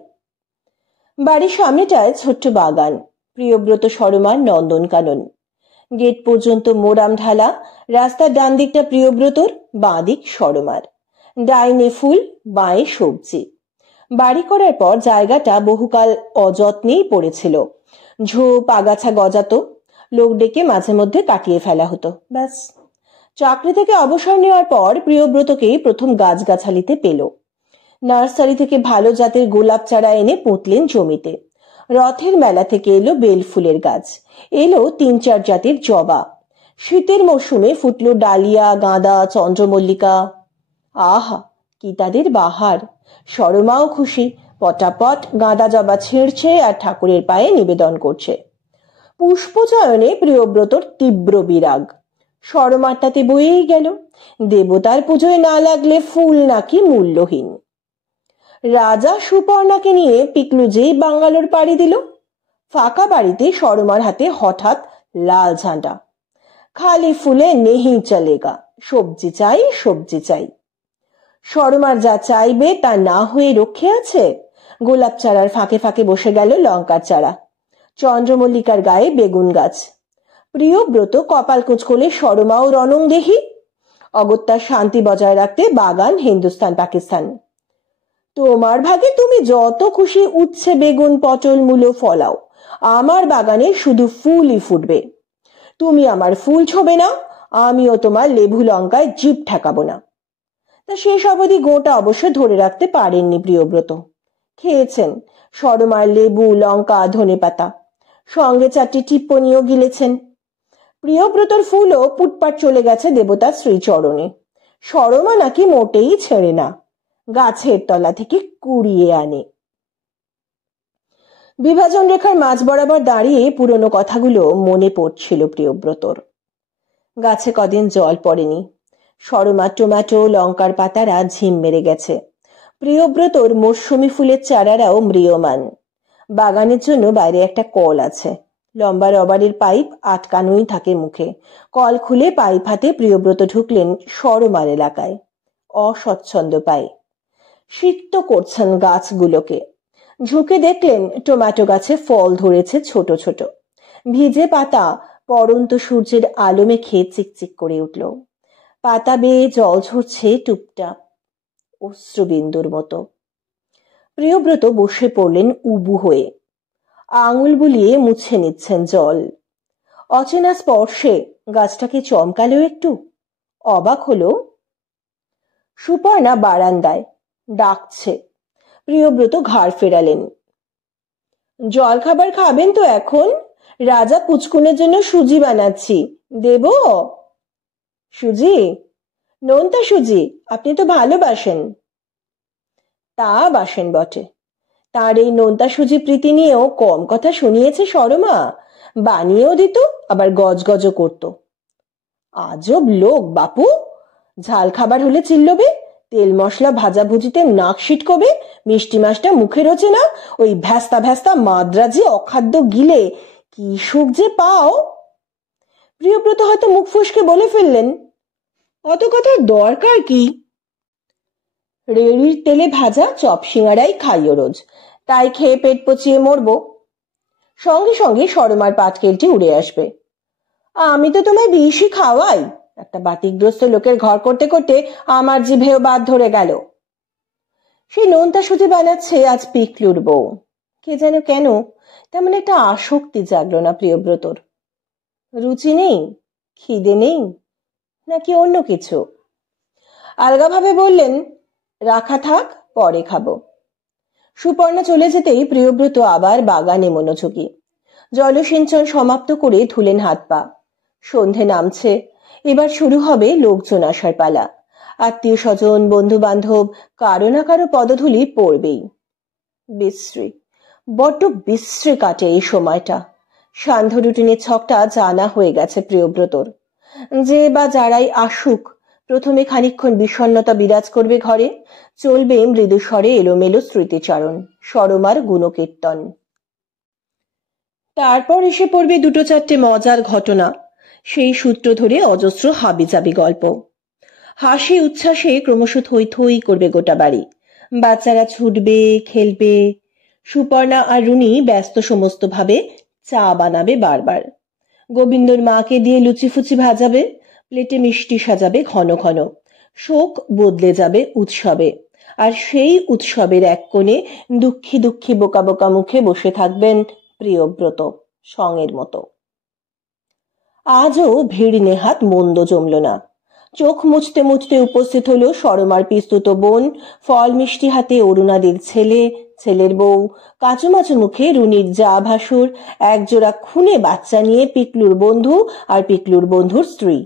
বাড়ির সামনেটায় ছোট্ট বাগান, প্রিয়ব্রত সরমার নন্দনকানন। গেট পর্যন্ত মোরাম ঢালা, রাস্তার ডান দিকটা প্রিয়ব্রতর, বাঁ দিক সরমার। ডাইনে ফুল, বাঁয়ে সবজি। বাড়ি করার পর জায়গাটা বহুকাল অযত্নেই পড়েছিল। ঝোপ আগাছা গজাতো, লোক ডেকে মাঝে মধ্যে কাটিয়ে ফেলা হতো, ব্যাস। চাকরি থেকে অবসর নেওয়ার পর প্রিয়ব্রতকেই প্রথম গাছগাছালিতে পেল। নার্সারি থেকে ভালো জাতের গোলাপ চারা এনে পুঁতলেন জমিতে। রথের মেলা থেকে এলো বেল ফুলের গাছ, এলো 3-4 জাতের জবা। শীতের মৌসুমে ফুটলো ডালিয়া, গাঁদা, চন্দ্রমল্লিকা। আহা, কি তাদের বাহার! সরমাও খুশি, পটাপট গাঁদা জবা ছিঁড়ছে আর ঠাকুরের পায়ে নিবেদন করছে। পুষ্পচয়নে প্রিয়ব্রতর তীব্র বিরাগ। সরমারটাতে বয়েই গেল, দেবতার পুজোয় না লাগলে ফুল নাকি মূল্যহীন। রাজা সুপর্ণাকে নিয়ে পিকলু যেই বাঙ্গালোর পাড়ি দিল, ফাঁকা বাড়িতে সরমার হাতে হঠাৎ লাল ঝান্ডা। খালি ফুলে নেহি চলেগা, সবজি চাই, সবজি চাই। সরমার যা চাইবে তা না হয়ে রক্ষে আছে। গোলাপ চারার ফাঁকে ফাঁকে বসে গেল লঙ্কার চারা, চন্দ্রমল্লিকার গায়ে বেগুন গাছ। প্রিয়ব্রত কপাল কুঁচকোলে সরমাও রণং দেখি। অগত্যার শান্তি বজায় রাখতে বাগান হিন্দুস্তান পাকিস্তান। তোমার ভাগে তুমি যত খুশি উচ্ছে, বেগুন, পটল, মূলো ফলাও, আমার বাগানে শুধু ফুলই ফুটবে। তুমি আমার ফুল ছোবে না, আমিও তোমার লেবু লঙ্কায় জিভ ঠেকাবো না। তা শেষ অবধি গোটা অবশ্য ধরে রাখতে পারেননি প্রিয়ব্রত। খেয়েছেন সরমার লেবু, লঙ্কা, ধনেপাতা, সঙ্গে 4টি টিপ্পনিও গিলেছেন। প্রিয়ব্রতর ফুলও পুটপাট চলে গেছে দেবতার শ্রীচরণে। সরমা নাকি মোটেই ছেড়ে না, গাছের তলা থেকে কুড়িয়ে আনে। বিভাজন রেখার মাঝ বরাবর দাঁড়িয়ে পুরনো কথাগুলো মনে পড়ছিল প্রিয়ব্রতর। গাছে কদিন জল পড়েনি, সরমা টমেটো, লঙ্কার পাতারা ঝিম মেরে গেছে। প্রিয়ব্রতর মৌসুমী ফুলের চারারাও ম্রিয়মান। বাগানের জন্য বাইরে একটা কল আছে, লম্বা রবারের পাইপ আটকানোই থাকে মুখে। কল খুলে পাইপ হাতে প্রিয়ব্রত ঢুকলেন সরমার এলাকায়। অস্বচ্ছন্দ পায়ে সিক্ত করছেন গাছগুলোকে। ঝুঁকে দেখলেন টমেটো গাছে ফল ধরেছে ছোট ছোট। ভিজে পাতা পড়ন্ত সূর্যের আলো মেখে চিকচিক করে উঠল। পাতা বেয়ে জল ঝরছে টুপটাপ, অশ্রুবিন্দুর মতো। প্রিয়ব্রত বসে পড়লেন উবু হয়ে, আঙুল বুলিয়ে মুছে নিচ্ছেন জল। অচেনা স্পর্শে গাছটাকে চমকালো একটু, অবাক হলো। সুপর্ণা বারান্দায় ডাকছে। প্রিয়ব্রত ঘাড় ফেরালেন। জল খাবার খাবেন তো এখন? রাজা পুচকুনের জন্য সুজি বানাচ্ছি, দেব? সুজি? নোনতা সুজি আপনি তো ভালোবাসেন। তা বাসেন বটে, তার এই নোনতা সুজি প্রীতি নিয়েও কম কথা শুনিয়েছে সরমা। বানিয়েও দিত, আবার গজগজ করত। আজব লোক বাপু, ঝাল খাবার হলে চিল্লবে, তেল মশলা ভাজাভুজিতে নাক সিটকবে, মিষ্টি মাছটা মুখে রোচে না, ওই ভ্যাস্তা ভ্যাস্তা মাদ্রাজি অখাদ্য গিলে কি সুখ যে পাও। প্রিয়ব্রত হয়তো মুখ ফসকে বলে ফেললেন, অত কথার দরকার কি? রেড়ির তেলে ভাজা চপ সিঙ্গারাই খাইও রোজ, তাই খেয়ে পেট পচিয়ে মরবো। সঙ্গে সঙ্গে সরমার পাটকেলটি উড়ে আসবে। আমি তো তোমায় বিষই খাওয়াই, একটা বাতিগ্রস্ত লোকের ঘর করতে করতে আমার জিভেও বাদ ধরে গেল। সেই নোনতা সুজি বানাচ্ছে আজ পিকলুর বউ। কে যেন কেন তেমন একটা আসক্তি জাগলো না প্রিয়ব্রতর। রুচি নেই, খিদে নেই, নাকি অন্য কিছু? আলগাভাবে বললেন, রাখা থাক, পরে খাবো। সুপর্ণা চলে যেতেই প্রিয়ব্রত আবার বাগানে মনোযোগী। জলসিঞ্চন সমাপ্ত করে ধুলেন হাত পা। সন্ধে নামছে, এবার শুরু হবে লোকজন আসার পালা। আত্মীয় স্বজন, বন্ধু বান্ধব কারো না কারো পদধূলি পড়বেই। বিশ্রী, বড্ড বিশ্রী কাটে এই সময়টা। সান্ধ্য রুটিনের ছকটা জানা হয়ে গেছে প্রিয়ব্রতর। যে বা যারাই আসুক, প্রথমে খানিকক্ষণ বিষণ্ণতা বিরাজ করবে ঘরে, চলবে মৃদুস্বরে এলোমেলো স্মৃতিচারণ, সরমার গুণকীর্তন। তারপর এসে পড়বে দুটো চারটে মজার ঘটনা, সেই সূত্র ধরে অজস্র হাবিজাবি গল্প। হাসি উচ্ছ্বাসে ক্রমশ থই থই করবে গোটা বাড়ি। বাচ্চারা ছুটবে, খেলবে। সুপর্ণা আর রুনি ব্যস্ত সমস্ত ভাবে চা বানাবে বারবার। গোবিন্দর মাকে দিয়ে লুচি ফুচি ভাজাবে, প্লেটে মিষ্টি সাজাবে ঘন ঘন। শোক বদলে যাবে উৎসবে, আর সেই উৎসবের এক কোণে দুঃখী দুঃখী বোকা বোকা মুখে বসে থাকবেন প্রিয়ব্রত, সঙের মতো। আজও ভিড় নেহাত মন্দ জমল না। চোখ মুছতে মুছতে উপস্থিত হলো সরমার পিস্তুত বোন, ফল মিষ্টি হাতে অরুণাদির ছেলে, ছেলের বউ, কাঁচুমাচু মুখে রুনির যা ভাসুর, একজোড়া খুনে বাচ্চা নিয়ে পিকলুর বন্ধু আর পিকলুর বন্ধুর স্ত্রী।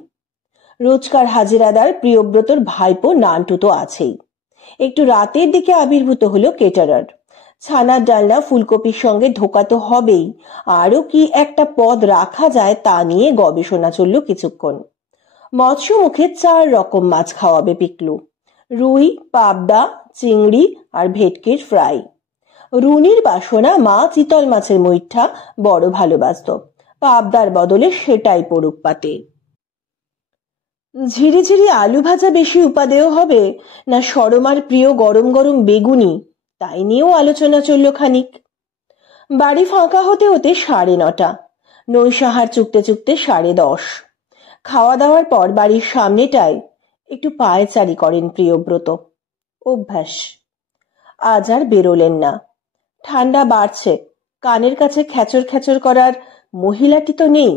রোজকার হাজিরাদার প্রিয়ব্রতর ভাইপো নান্টু তো আছেই। একটু রাতের দিকে আবির্ভূত হলো কেটারার। ছানার ডালনা ফুলকপির সঙ্গে ঢোকা তো হবেই, আরো কি একটা পদ রাখা যায় তা নিয়ে গবেষণা চলল কিছুক্ষণ। মৎস্য মুখে 4 রকম মাছ খাওয়াবে পিকলু, রুই, পাবদা, চিংড়ি আর ভেটকির ফ্রাই। রুনির বাসনা মা চিতল মাছের মুইঠা বড় ভালোবাসত, পাবদার বদলে সেটাই পড়ুক পাতে। ঝিরিঝিরি আলু ভাজা বেশি উপাদেয় হবে না সরমার প্রিয় গরম গরম বেগুনি, তাই নিয়েও আলোচনা চলল খানিক। বাড়ি ফাঁকা হতে হতে 9:30, নৈশাহার চুকতে চুকতে 10:30। খাওয়া দাওয়ার পর বাড়ির সামনেটায় একটু পায়চারি করেন প্রিয়ব্রত, অভ্যাস। আজ আর বেরোলেন না। ঠান্ডা বাড়ছে, কানের কাছে খেচর খেচর করার মহিলাটি তো নেই,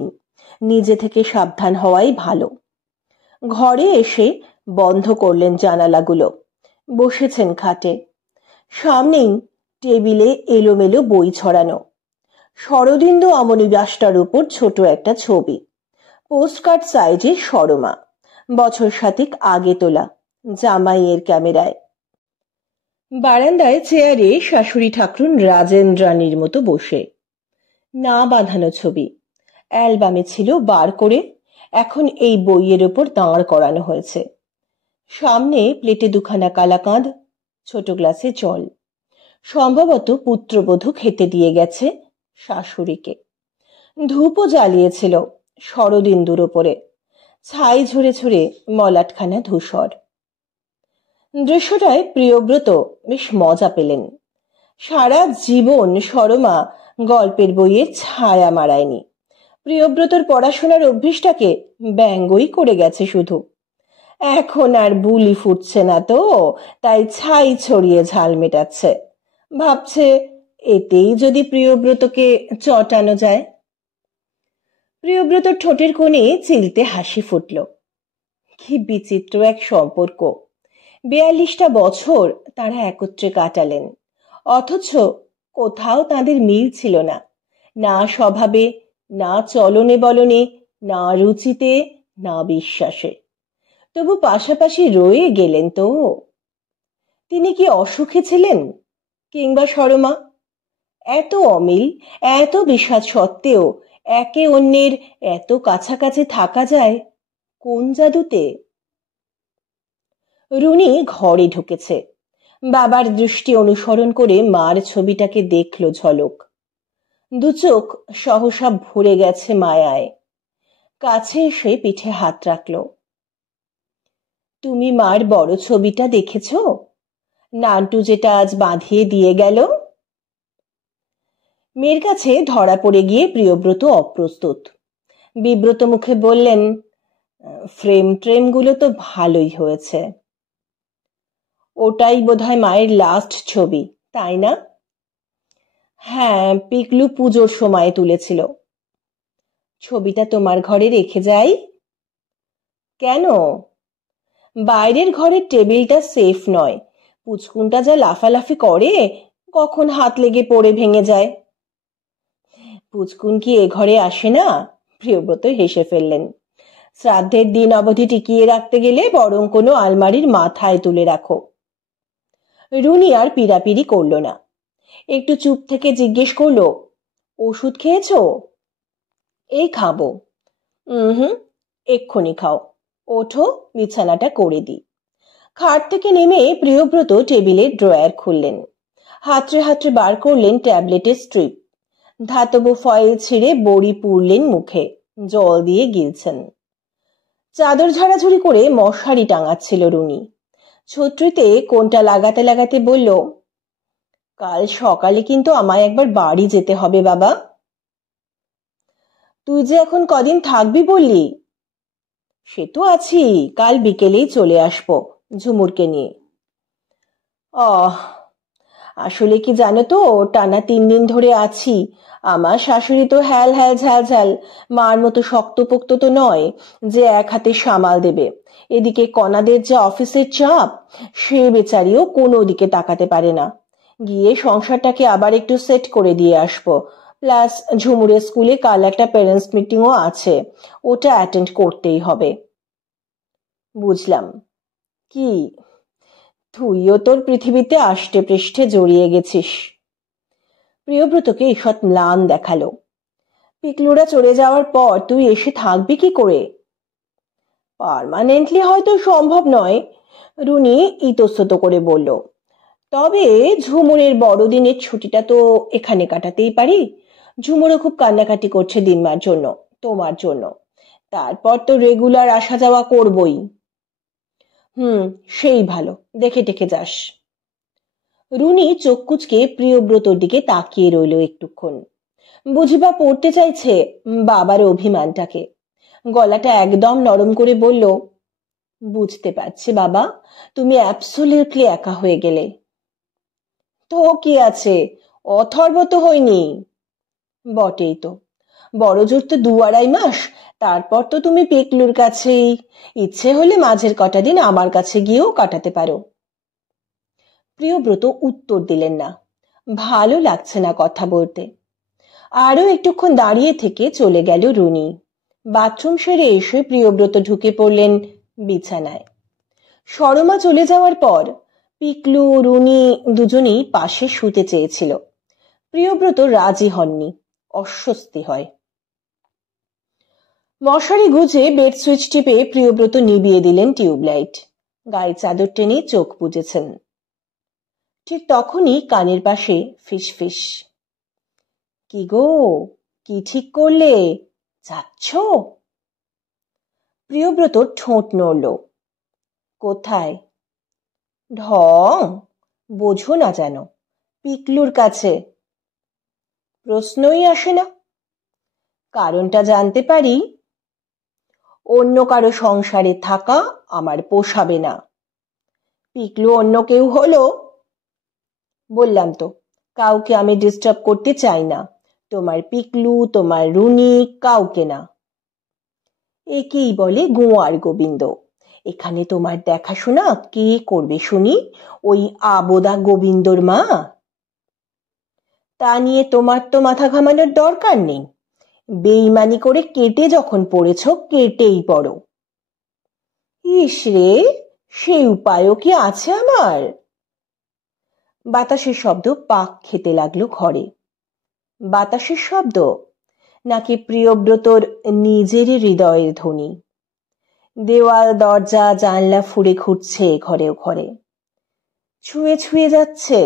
নিজে থেকে সাবধান হওয়াই ভালো। ঘরে এসে বন্ধ করলেন জানালাগুলো, বসেছেন খাটে। সামনেই টেবিলে এলোমেলো বই ছড়ানো। শরদিন্দু অমনিবাসটার উপর ছোট একটা ছবি, পোস্টকার্ড সাইজে সরমা, বছর 7 আগে তোলা, জামাইয়ের ক্যামেরায়। বারান্দায় চেয়ারে শাশুড়ি ঠাকুরুন রাজেন্দ্রাণীর মতো বসে। না বাঁধানো ছবি, অ্যালবামে ছিল বার করে, এখন এই বইয়ের ওপর দাঁড় করানো হয়েছে। সামনে প্লেটে 2খানা কালাকাঁদ, ছোট গ্লাসে জল। সম্ভবত পুত্রবধূ খেতে দিয়ে গেছে শাশুড়িকে। ধূপও জ্বালিয়েছিল শরদিন্দুর ওপরে, ছাই ঝরে ঝরে মলাটখানা ধূসর। দৃশ্যটায় প্রিয়ব্রত বেশ মজা পেলেন। সারা জীবন সরমা গল্পের বইয়ে ছায়া মারায়নি। প্রিয়ব্রতর পড়াশোনার অভ্যিসটাকে ব্যঙ্গই করে গেছে শুধু। এখন আর বুলি ফুটছে না তো, তাই ছাই ছড়িয়ে ঝাল মেটাচ্ছে। ভাবছে এতেই যদি প্রিয়ব্রতকে চটানো যায়। প্রিয়ব্রতর ঠোঁটের কোণে চিলতে হাসি ফুটল। কি বিচিত্র এক সম্পর্ক! 42টা বছর তারা একত্রে কাটালেন, অথচ কোথাও তাদের মিল ছিল না, না স্বভাবে, না চলনে বলনে, না রুচিতে, না বিশ্বাসে। তবু পাশাপাশি রয়ে গেলেন তো। তিনি কি অসুখী ছিলেন? কিংবা সরমা? এত অমিল, এত বিষাদ সত্ত্বেও একে অন্যের এত কাছাকাছি থাকা যায় কোন জাদুতে? রুনি ঘরে ঢুকেছে। বাবার দৃষ্টি অনুসরণ করে মার ছবিটাকে দেখল ঝলক। দুচোখ সহসা ভরে গেছে মায়ায়। কাছে এসে পিঠে হাত রাখল। তুমি মার বড় ছবিটা দেখেছ? নান্টু যেটা আজ বাঁধিয়ে দিয়ে গেল। মেয়ের কাছে ধরা পড়ে গিয়ে প্রিয়ব্রত অপ্রস্তুত। বিব্রত মুখে বললেন, ফ্রেম ট্রেমগুলো তো ভালোই হয়েছে। ওটাই বোধহয় মায়ের লাস্ট ছবি, তাই না? হ্যাঁ, পিকলু পুজোর সময় তুলেছিল। ছবিটা তোমার ঘরে রেখে যাই? কেন? বাইরের ঘরের টেবিলটা সেফ নয়। পুচকুনটা যা লাফালাফি করে, কখন হাত লেগে পড়ে ভেঙে যায়। পুচকুন কি এ ঘরে আসে না? প্রিয়ব্রত হেসে ফেললেন। শ্রাদ্ধের দিন অবধি টিকিয়ে রাখতে গেলে বরং কোনো আলমারির মাথায় তুলে রাখো। রুনি আর পিড়াপিড়ি করল না, একটু চুপ থেকে জিজ্ঞেস করলো, ওষুধ খেয়েছো? এই খাবো। হুম, এক্ষুনি খাও। ওঠো, বিছানাটা করে দিই। খাট থেকে নেমে প্রিয়ব্রত টেবিলের ড্রয়ার খুললেন, হাতড়ে হাতড়ে বার করলেন ট্যাবলেটের স্ট্রিপ। ধাতব ফয়েল ছিঁড়ে বড়ি পুড়লেন মুখে, জল দিয়ে গিলছেন। চাদর ঝাড়াঝুড়ি করে মশারি টাঙাচ্ছিল রুনি। ছত্রিতে কোনটা লাগাতে লাগাতে বলল, কাল সকালে কিন্তু আমায় একবার বাড়ি যেতে হবে বাবা। তুই যে এখন কদিন থাকবি বললি? সে তো আছি, কাল বিকেলেই চলে আসবো ঝুমুরকে নিয়ে। আসলে কি জানো তো, টানা 3 দিন ধরে আছি। আমার শাশুড়ি তো হ্যাল হ্যাল ঝাল ঝাল, মার মতো শক্তপোক্ত তো নয় যে এক হাতে সামাল দেবে। এদিকে কনাদের যা অফিসের চাপ, সে বেচারিও কোনো দিকে তাকাতে পারে না। গিয়ে সংসারটাকে আবার একটু সেট করে দিয়ে আসবো। প্লাস ঝুমুরের স্কুলে কাল একটা প্যারেন্টস মিটিংও আছে, ওটা অ্যাটেন্ড করতেই হবে। বুঝলাম। কি, তুইও তোর পৃথিবীতে আষ্টে পৃষ্ঠে জড়িয়ে গেছিস। প্রিয়ব্রতকে ঈষৎ ম্লান দেখালো। পিকলুরা চলে যাওয়ার পর তুই এসে থাকবি কি করে? পার্মানেন্টলি হয়তো সম্ভব নয়, রুনি ইতস্তত করে বলল। তবে ঝুমুরের বড়দিনের ছুটিটা তো এখানে কাটাতেই পারি। ঝুমুরও খুব কান্নাকাটি করছে দিনমার জন্য, তোমার জন্য। তারপর তো রেগুলার আসা যাওয়া করবই। সেই ভালো, দেখে টেকে যাস। রুনি চোখ কুঁচকে প্রিয়ব্রতর দিকে তাকিয়ে রইল একটুক্ষণ। বুঝিবা পড়তে চাইছে বাবার অভিমানটাকে। গলাটা একদম নরম করে বলল, বুঝতে পারছি বাবা, তুমি অ্যাবসলিউটলি একা হয়ে গেলে। তো কি আছে, অথর্ব তো হয়নি। বটেই তো, বড় জোর তো 2-2.5 মাস, তারপর তো তুমি পেকলুর কাছেই। ইচ্ছে হলে মাঝের কটা দিন আমার কাছে গিয়েও কাটাতে পারো। প্রিয়ব্রত উত্তর দিলেন না, ভালো লাগছে না কথা বলতে। আরো একটুক্ষণ দাঁড়িয়ে থেকে চলে গেল রুনি। বাথরুম সেরে এসে প্রিয়ব্রত ঢুকে পড়লেন বিছানায়। সরমা চলে যাওয়ার পর পিকলু রুনি দুজনেই পাশে শুতে চেয়েছিল। প্রিয়ব্রত রাজি হননি, অস্বস্তি হয়। মশারি গুজে বেড সুইচ টিপে প্রিয়ব্রত নিভিয়ে দিলেন টিউবলাইট। গায়ে চাদর টেনে চোখ বুজেছেন। ঠিক তখনই কানের পাশে ফিস ফিস। কি গো, কি ঠিক করলে, যাচ্ছ? প্রিয়ব্রত ঠোঁট নড়ল। কোথায়? ঢং, বোঝো না যেন, পিকলুর কাছে। প্রশ্নই আসে না। কারণটা জানতে পারি? অন্য কারো সংসারে থাকা আমার পোষাবে না। পিকলু অন্য কেউ হলো? বললাম তো, কাউকে আমি ডিস্টার্ব করতে চাই না। তোমার পিকলু, তোমার রুনি, কাউকে না। একেই বলে গোয়ার গোবিন্দ। এখানে তোমার দেখাশোনা কে করবে শুনি? ওই আবোদা গোবিন্দর মা? তা নিয়ে তোমার তো মাথা ঘামানোর দরকার নেই। বেইমানি করে কেটে যখন পড়েছ, কেটেই পড়ো। ইস রে, সেই উপায়ও কি আছে আমার? বাতাসের শব্দ পাক খেতে লাগলো ঘরে। বাতাসের শব্দ নাকি প্রিয়ব্রতর নিজেরই হৃদয়ের ধ্বনি? দেওয়াল দরজা জানলা ফুঁড়ে ঘুরছে ঘরে ঘরে, ছুঁয়ে ছুঁয়ে যাচ্ছে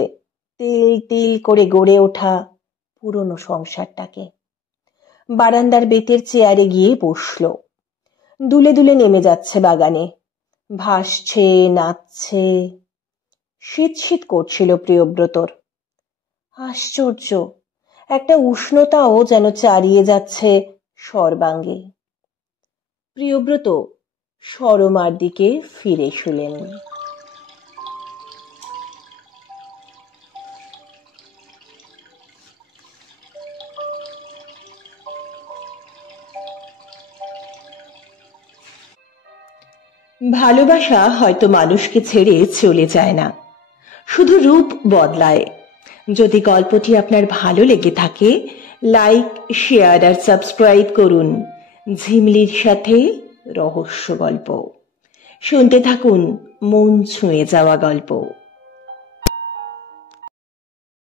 তিল তিল করে গড়ে ওঠা পুরনো সংসারটাকে। বারান্দার বেতের চেয়ারে গিয়ে বসলো। দুলে দুলে নেমে যাচ্ছে বাগানে, ভাসছে, নাচছে। শীত শীত করছিল প্রিয়ব্রতর। আশ্চর্য, একটা উষ্ণতাও যেন চারিয়ে যাচ্ছে সর্বাঙ্গে। প্রিয়ব্রত সরমার দিকে ফিরে শুলেন। ভালোবাসা হয়তো মানুষকে ছেড়ে চলে যায় না, শুধু রূপ বদলায়। যদি গল্পটি আপনার ভালো লেগে থাকে, লাইক, শেয়ার আর সাবস্ক্রাইব করুন। ঝিমলির সাথে রহস্য গল্প শুনতে থাকুন, মন ছুঁয়ে যাওয়া গল্প।